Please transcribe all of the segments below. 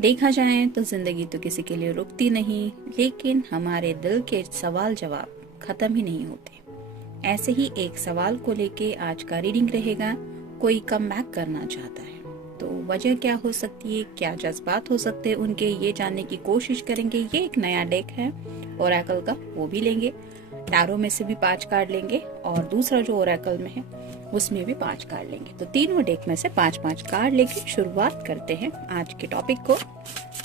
देखा जाए तो जिंदगी तो किसी के लिए रुकती नहीं, लेकिन हमारे दिल के सवाल जवाब खत्म ही नहीं होते। ऐसे ही एक सवाल को लेके आज का रीडिंग रहेगा। कोई कम बैक करना चाहता है, तो वजह क्या हो सकती है, क्या जज्बात हो सकते हैं उनके, ये जानने की कोशिश करेंगे। ये एक नया डेक है ओरेकल का, वो भी लेंगे। टैरो में से भी 5 कार्ड लेंगे और दूसरा जो ओरेकल में है उसमें भी 5 कार्ड लेंगे। तो तीनों डेक में से 5-5 कार्ड लेके शुरुआत करते हैं आज के टॉपिक को।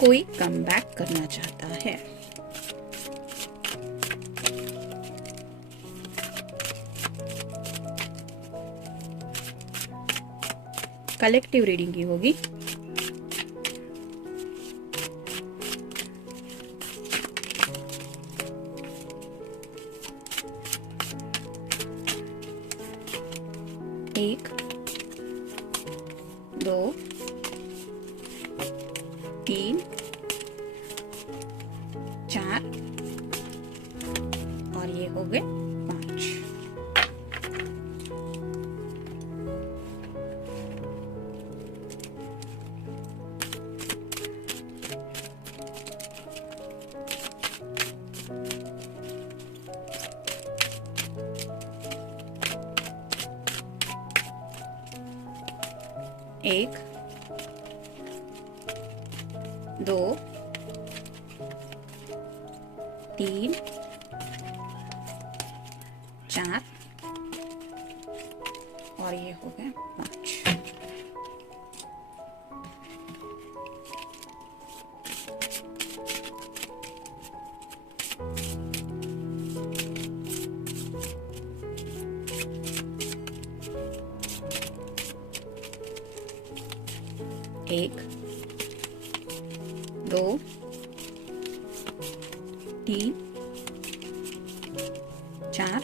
कोई कम बैक करना चाहता है। कलेक्टिव रीडिंग की होगी। एक, 2, 3, 4 और ये हो गए 5। एक, 2, 3, 4 और ये हो गए 5। एक, 2, 3, 4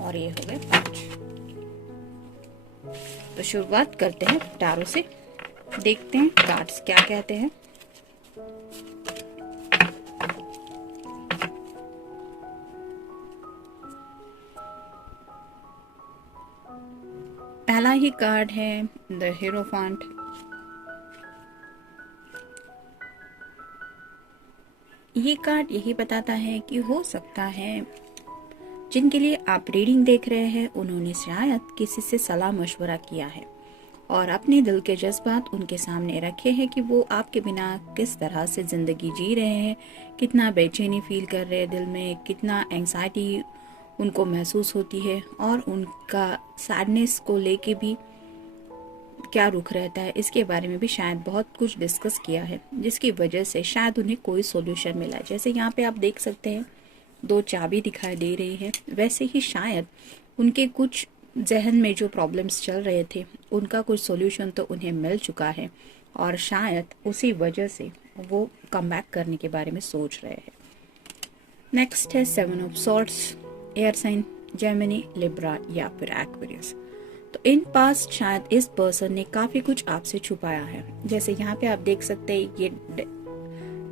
और ये हो गए 5। तो शुरुआत करते हैं टैरो से, देखते हैं कार्ड्स क्या कहते हैं। पहला ही कार्ड है द हीरोफांट। ये कार्ड यही बताता है कि हो सकता है जिनके लिए आप रीडिंग देख रहे हैं उन्होंने शायद किसी से सलाह मशवरा किया है और अपने दिल के जज्बात उनके सामने रखे हैं कि वो आपके बिना किस तरह से जिंदगी जी रहे हैं, कितना बेचैनी फील कर रहे हैं दिल में, कितना एंग्जाइटी उनको महसूस होती है और उनका सैडनेस को लेके भी क्या रुख रहता है, इसके बारे में भी शायद बहुत कुछ डिस्कस किया है, जिसकी वजह से शायद उन्हें कोई सॉल्यूशन मिला है। जैसे यहाँ पे आप देख सकते हैं 2 चाबी दिखाई दे रही है, वैसे ही शायद उनके कुछ जहन में जो प्रॉब्लम्स चल रहे थे उनका कुछ सॉल्यूशन तो उन्हें मिल चुका है और शायद उसी वजह से वो कम बैक करने के बारे में सोच रहे हैं। नेक्स्ट है 7 of swords, air sign Gemini, Libra या फिर एक्वेरियस। तो इन पास्ट शायद इस पर्सन ने काफी कुछ आपसे छुपाया है। जैसे यहाँ पे आप देख सकते हैं ये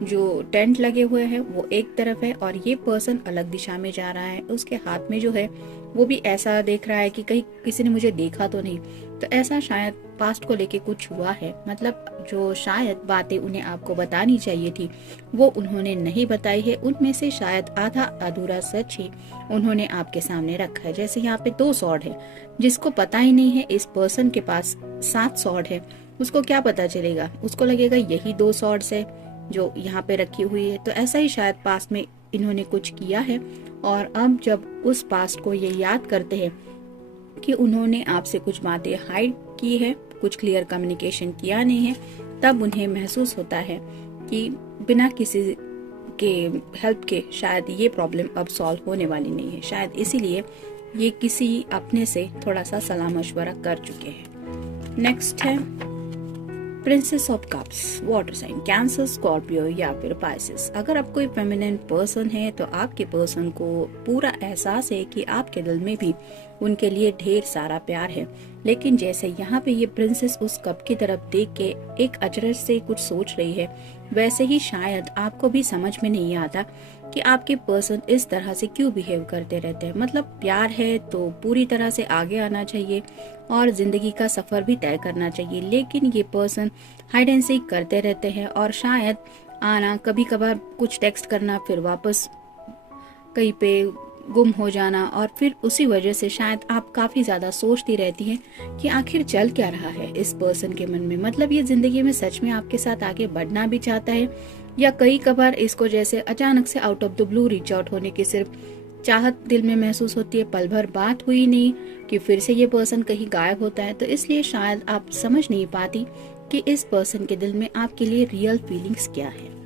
जो टेंट लगे हुए हैं वो एक तरफ है और ये पर्सन अलग दिशा में जा रहा है। उसके हाथ में जो है वो भी ऐसा देख रहा है कि कहीं किसी ने मुझे देखा तो नहीं। तो ऐसा शायद पास्ट को लेके कुछ हुआ है, मतलब जो शायद बातें उन्हें आपको बतानी चाहिए थी वो उन्होंने नहीं बताई है। उनमें से शायद आधा अधूरा सच ही उन्होंने आपके सामने रखा है। जैसे यहाँ पे 2 सॉर्ड है, जिसको पता ही नहीं है इस पर्सन के पास 7 सॉर्ड है, उसको क्या पता चलेगा, उसको लगेगा यही 2 सॉर्ड्स है जो यहाँ पे रखी हुई है। तो ऐसा ही शायद पास्ट में इन्होंने कुछ किया है और अब जब उस पास्ट को ये याद करते हैं कि उन्होंने आपसे कुछ बातें हाइड की है, कुछ क्लियर कम्युनिकेशन किया नहीं है, तब उन्हें महसूस होता है कि बिना किसी के हेल्प के शायद ये प्रॉब्लम अब सॉल्व होने वाली नहीं है। शायद इसीलिए ये किसी अपने से थोड़ा सा सलाह मशवरा कर चुके हैं। नेक्स्ट है princess of cups, water sign, Cancer, Scorpio या फिर पाइसेस। अगर आप कोई फेमिनिन पर्सन है तो आपके पर्सन को पूरा एहसास है कि आपके दिल में भी उनके लिए ढेर सारा प्यार है, लेकिन जैसे यहाँ पे ये प्रिंसेस उस कप की तरफ देख के एक अचरज से कुछ सोच रही है, वैसे ही शायद आपको भी समझ में नहीं आता कि आपके पर्सन इस तरह से क्यों बिहेव करते रहते हैं। मतलब प्यार है तो पूरी तरह से आगे आना चाहिए और जिंदगी का सफर भी तय करना चाहिए, लेकिन ये पर्सन हाइड एंड सीक करते रहते हैं और शायद आना, कभी कभार कुछ टेक्स्ट करना, फिर वापस कहीं पे गुम हो जाना, और फिर उसी वजह से शायद आप काफी ज्यादा सोचती रहती हैं कि आखिर चल क्या रहा है इस पर्सन के मन में। मतलब ये जिंदगी में सच में आपके साथ आगे बढ़ना भी चाहता है, या कई कभार इसको जैसे अचानक से out of the blue reach out होने की सिर्फ चाहत दिल में महसूस होती है। पल भर बात हुई नहीं कि फिर से ये पर्सन कहीं गायब होता है, तो इसलिए शायद आप समझ नहीं पाती कि इस पर्सन के दिल में आपके लिए रियल फीलिंग्स क्या है।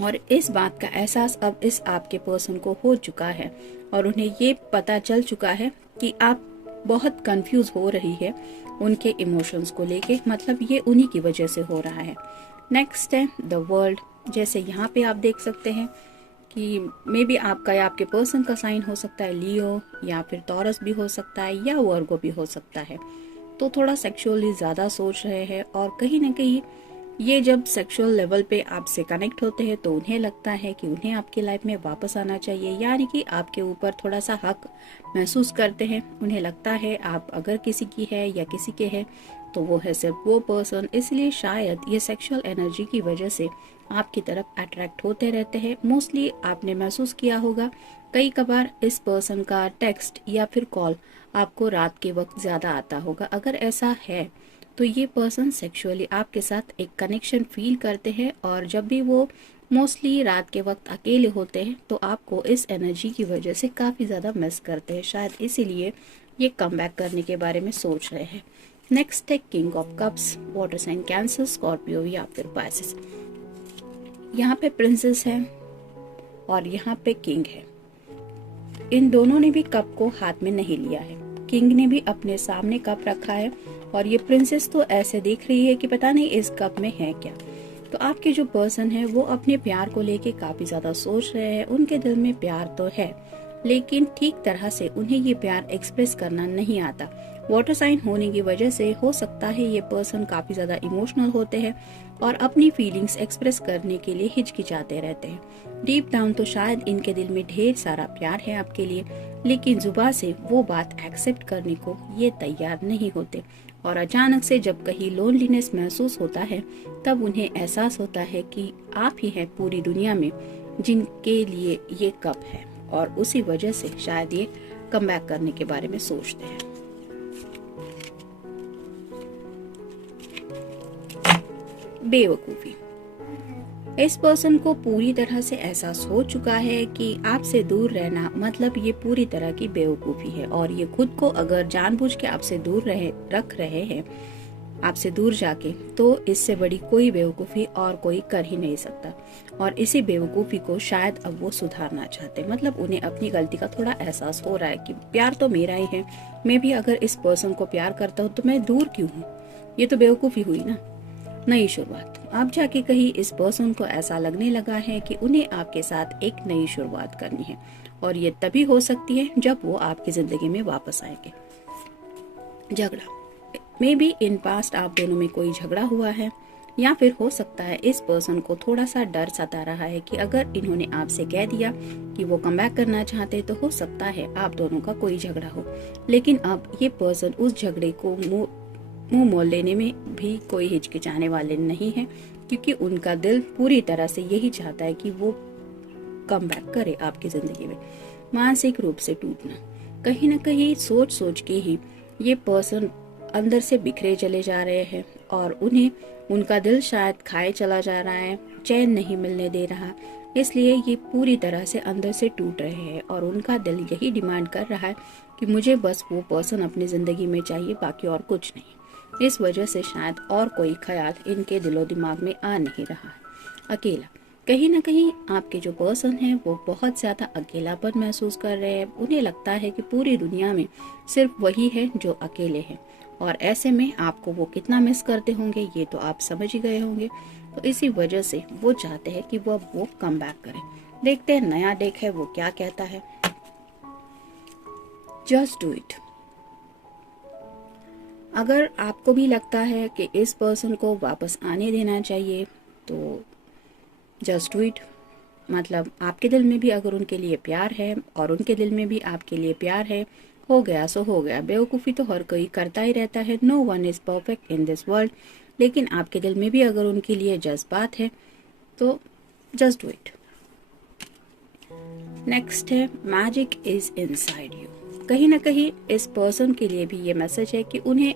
और इस बात का एहसास अब इस आपके पर्सन को हो चुका है और उन्हें ये पता चल चुका है कि आप बहुत कंफ्यूज हो रही है उनके इमोशंस को लेके, मतलब ये उन्हीं की वजह से हो रहा है। नेक्स्ट है द वर्ल्ड। जैसे यहाँ पे आप देख सकते हैं कि मे बी आपका या आपके पर्सन का साइन हो सकता है लियो, या फिर टॉरस भी हो सकता है, या वर्गो भी हो सकता है। तो थोड़ा सेक्सुअली ज्यादा सोच रहे हैं, और कहीं ना कहीं ये जब सेक्सुअल लेवल पे आपसे कनेक्ट होते हैं तो उन्हें लगता है कि उन्हें आपकी लाइफ में वापस आना चाहिए, यानी कि आपके ऊपर थोड़ा सा हक महसूस करते हैं। उन्हें लगता है आप अगर किसी की है या किसी के है तो वो है सिर्फ वो पर्सन, इसलिए शायद ये सेक्सुअल एनर्जी की वजह से आपकी तरफ अट्रैक्ट होते रहते हैं। मोस्टली आपने महसूस किया होगा कई कबार इस पर्सन का टेक्स्ट या फिर कॉल आपको रात के वक्त ज्यादा आता होगा। अगर ऐसा है तो ये पर्सन सेक्सुअली आपके साथ एक कनेक्शन फील करते हैं, और जब भी वो मोस्टली रात के वक्त अकेले होते हैं तो आपको इस एनर्जी की वजह से काफी ज्यादा मिस करते हैं। शायद इसीलिए ये कम बैक करने के बारे में सोच रहे हैं। नेक्स्ट है king of cups, water sign, Cancer, Scorpio या फिर पाइसेस। यहाँ पे प्रिंसेस है और यहाँ पे किंग है। इन दोनों ने भी कप को हाथ में नहीं लिया है। किंग ने भी अपने सामने कप रखा है और ये प्रिंसेस तो ऐसे देख रही है कि पता नहीं इस कप में है क्या। तो आपके जो पर्सन है वो अपने प्यार को लेके काफी ज्यादा सोच रहे हैं। उनके दिल में प्यार तो है, लेकिन ठीक तरह से उन्हें ये प्यार एक्सप्रेस करना नहीं आता। वाटर साइन होने की वजह से हो सकता है ये पर्सन काफी ज्यादा इमोशनल होते हैं और अपनी फीलिंग्स एक्सप्रेस करने के लिए हिचकिचाते रहते हैं। डीप डाउन तो शायद इनके दिल में ढेर सारा प्यार है आपके लिए, लेकिन जुबान से वो बात एक्सेप्ट करने को ये तैयार नहीं होते। और अचानक से जब कहीं लोनलीनेस महसूस होता है तब उन्हें एहसास होता है कि आप ही हैं पूरी दुनिया में जिनके लिए ये कप है, और उसी वजह से शायद ये कम बैक करने के बारे में सोचते हैं। बेवकूफी। इस पर्सन को पूरी तरह से एहसास हो चुका है कि आपसे दूर रहना मतलब ये पूरी तरह की बेवकूफी है, और ये खुद को अगर जानबूझ के आपसे दूर रख रहे हैं, आपसे दूर जाके, तो इससे बड़ी कोई बेवकूफी और कोई कर ही नहीं सकता। और इसी बेवकूफी को शायद अब वो सुधारना चाहते, मतलब उन्हें अपनी गलती का थोड़ा एहसास हो रहा है कि प्यार तो मेरा ही है, मैं भी अगर इस पर्सन को प्यार करता हूँ तो मैं दूर क्यों हूँ, ये तो बेवकूफी हुई ना। नई शुरुआत। अब जाके कहीं इस पर्सन को ऐसा लगने लगा है कि उन्हें आपके साथ एक नई शुरुआत करनी है, और ये तभी हो सकती है जब वो आपकी जिंदगी में वापस आएंगे। झगड़ा। मे बी इन पास्ट आप दोनों में कोई झगड़ा हुआ है, या फिर हो सकता है इस पर्सन को थोड़ा सा डर सता रहा है कि अगर इन्होंने आपसे कह दिया कि वो कम बैक करना चाहते तो हो सकता है आप दोनों का कोई झगड़ा हो। लेकिन अब ये पर्सन उस झगड़े को मुंह मोल लेने में भी कोई हिचकिचाने वाले नहीं है, क्योंकि उनका दिल पूरी तरह से यही चाहता है कि वो कम बैक करे आपकी जिंदगी में। मानसिक रूप से टूटना। कहीं ना कहीं सोच सोच के ही ये पर्सन अंदर से बिखरे चले जा रहे हैं, और उन्हें उनका दिल शायद खाए चला जा रहा है, चैन नहीं मिलने दे रहा, इसलिए ये पूरी तरह से अंदर से टूट रहे हैं। और उनका दिल यही डिमांड कर रहा है कि मुझे बस वो पर्सन अपनी जिंदगी में चाहिए, बाकी और कुछ नहीं। इस वजह से शायद और कोई ख्याल इनके दिलो दिमाग में आ नहीं रहा है। अकेला। कहीं ना कहीं आपके जो पर्सन है वो बहुत ज्यादा अकेलापन महसूस कर रहे हैं। उन्हें लगता है कि पूरी दुनिया में सिर्फ वही है जो अकेले हैं, और ऐसे में आपको वो कितना मिस करते होंगे ये तो आप समझ ही गए होंगे। तो इसी वजह से वो चाहते हैं कि वो कम बैक करें। देखते हैं नया डेक है वो क्या कहता है। Just do it. अगर आपको भी लगता है कि इस पर्सन को वापस आने देना चाहिए तो जस्ट डू इट। मतलब आपके दिल में भी अगर उनके लिए प्यार है और उनके दिल में भी आपके लिए प्यार है, हो गया सो हो गया। बेवकूफ़ी तो हर कोई करता ही रहता है, no one is perfect in this world. लेकिन आपके दिल में भी अगर उनके लिए जज्बात है तो जस्ट डू इट। नेक्स्ट है मैजिक इज इनसाइड यू। कहीं ना कहीं इस पर्सन के लिए भी ये मैसेज है कि उन्हें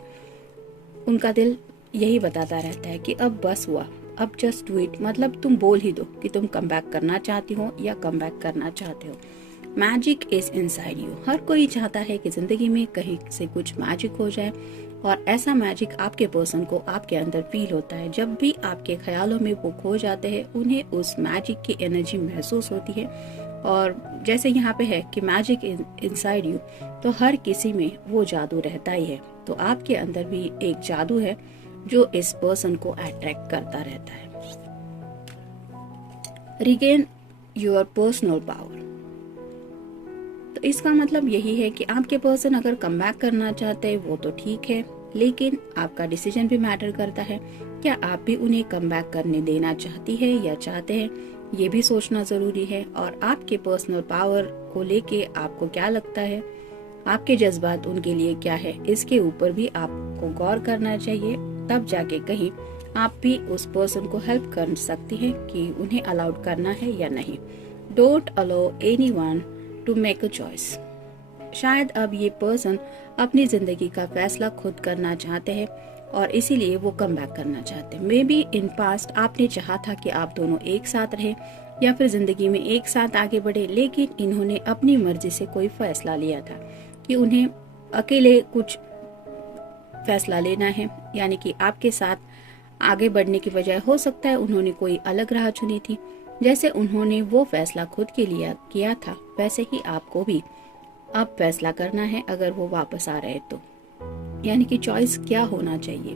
उनका दिल यही बताता रहता है कि अब बस हुआ, अब जस्ट डू इट। मतलब तुम बोल ही दो कि तुम कम बैक करना चाहती हो या कम बैक करना चाहते हो। Magic is inside you. हर कोई चाहता है कि जिंदगी में कहीं से कुछ मैजिक हो जाए, और ऐसा मैजिक आपके पर्सन को आपके अंदर फील होता है। जब भी आपके ख्यालों में वो खो जाते हैं उन्हें उस मैजिक की एनर्जी महसूस होती है। और जैसे यहाँ पे है कि मैजिक इनसाइड यू, तो हर किसी में वो जादू रहता ही है। तो आपके अंदर भी एक जादू है जो इस पर्सन को अट्रैक्ट करता रहता है। Regain your personal power. तो इसका मतलब यही है कि आपके पर्सन अगर कम बैक करना चाहते हैं वो तो ठीक है, लेकिन आपका डिसीजन भी मैटर करता है। क्या आप भी उन्हें कम बैक करने देना चाहती है या चाहते हैं, ये भी सोचना जरूरी है। और आपके पर्सनल पावर को लेके आपको क्या लगता है, आपके जज्बात उनके लिए क्या है, इसके ऊपर भी आपको गौर करना चाहिए। तब जाके कहीं आप भी उस पर्सन को हेल्प कर सकती हैं कि उन्हें अलाउड करना है या नहीं। Don't allow anyone to make a choice. शायद अब ये पर्सन अपनी जिंदगी का फैसला खुद करना चाहते हैं और इसीलिए वो कम बैक करना चाहते हैं। मे बी इन पास्ट आपने चाहा था कि आप दोनों एक साथ रहे या फिर जिंदगी में एक साथ आगे बढ़े, लेकिन इन्होंने अपनी मर्जी से कोई फैसला लिया था कि उन्हें अकेले कुछ फैसला लेना है। यानी कि आपके साथ आगे बढ़ने की बजाय हो सकता है उन्होंने कोई अलग राह चुनी थी। जैसे उन्होंने वो फैसला खुद के लिए किया था, वैसे ही आपको भी अब फैसला करना है अगर वो वापस आ रहे तो। यानी कि चॉइस क्या होना चाहिए,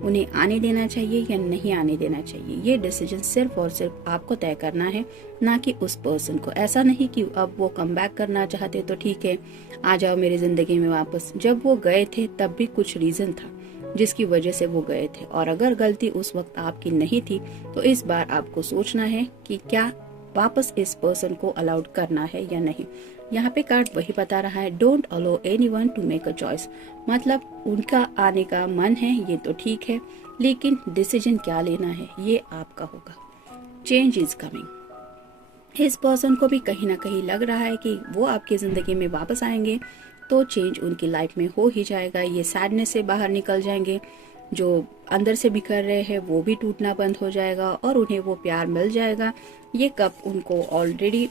उन्हें आने देना चाहिए या नहीं आने देना चाहिए, ये डिसीजन सिर्फ और सिर्फ आपको तय करना है, ना कि उस पर्सन को। ऐसा नहीं कि अब वो कम बैक करना चाहते तो ठीक है, आ जाओ मेरी जिंदगी में वापस। जब वो गए थे तब भी कुछ रीजन था जिसकी वजह से वो गए थे, और अगर गलती उस वक्त आपकी नहीं थी तो इस बार आपको सोचना है कि क्या वापस इस पर्सन को अलाउड करना है या नहीं। यहाँ पे कार्ड वही बता रहा है, don't allow anyone to make a choice. मतलब उनका आने का मन है ये तो ठीक है, लेकिन डिसीजन क्या लेना है ये आपका होगा। Change is coming. इस पर्सन को भी कहीं ना कहीं लग रहा है कि वो आपकी जिंदगी में वापस आएंगे तो चेंज उनकी लाइफ में हो ही जाएगा। ये सैडनेस से बाहर निकल जाएंगे, जो अंदर से बिखर रहे हैं वो भी टूटना बंद हो जाएगा और उन्हें वो प्यार मिल जाएगा। ये कप उनको ऑलरेडी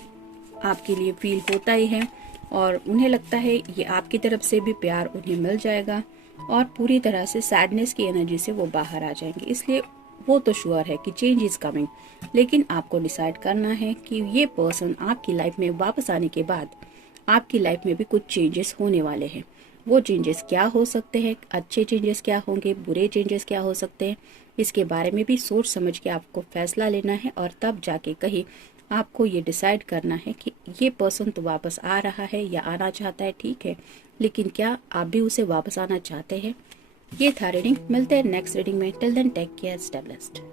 आपके लिए फील होता ही है और उन्हें लगता है ये आपकी तरफ से भी प्यार उन्हें मिल जाएगा और पूरी तरह से सैडनेस की एनर्जी से वो बाहर आ जाएंगे। इसलिए वो तो श्योर है कि चेंज इज कमिंग, लेकिन आपको डिसाइड करना है कि ये पर्सन आपकी लाइफ में वापस आने के बाद आपकी लाइफ में भी कुछ चेंजेस होने वाले हैं। वो चेंजेस क्या हो सकते हैं, अच्छे चेंजेस क्या होंगे, बुरे चेंजेस क्या हो सकते हैं, इसके बारे में भी सोच समझ के आपको फैसला लेना है। और तब जाके कहीं आपको ये डिसाइड करना है कि ये पर्सन तो वापस आ रहा है या आना चाहता है, ठीक है, लेकिन क्या आप भी उसे वापस आना चाहते हैं। ये था रीडिंग, मिलते हैं नेक्स्ट रीडिंग में। Till then take care, stay blessed.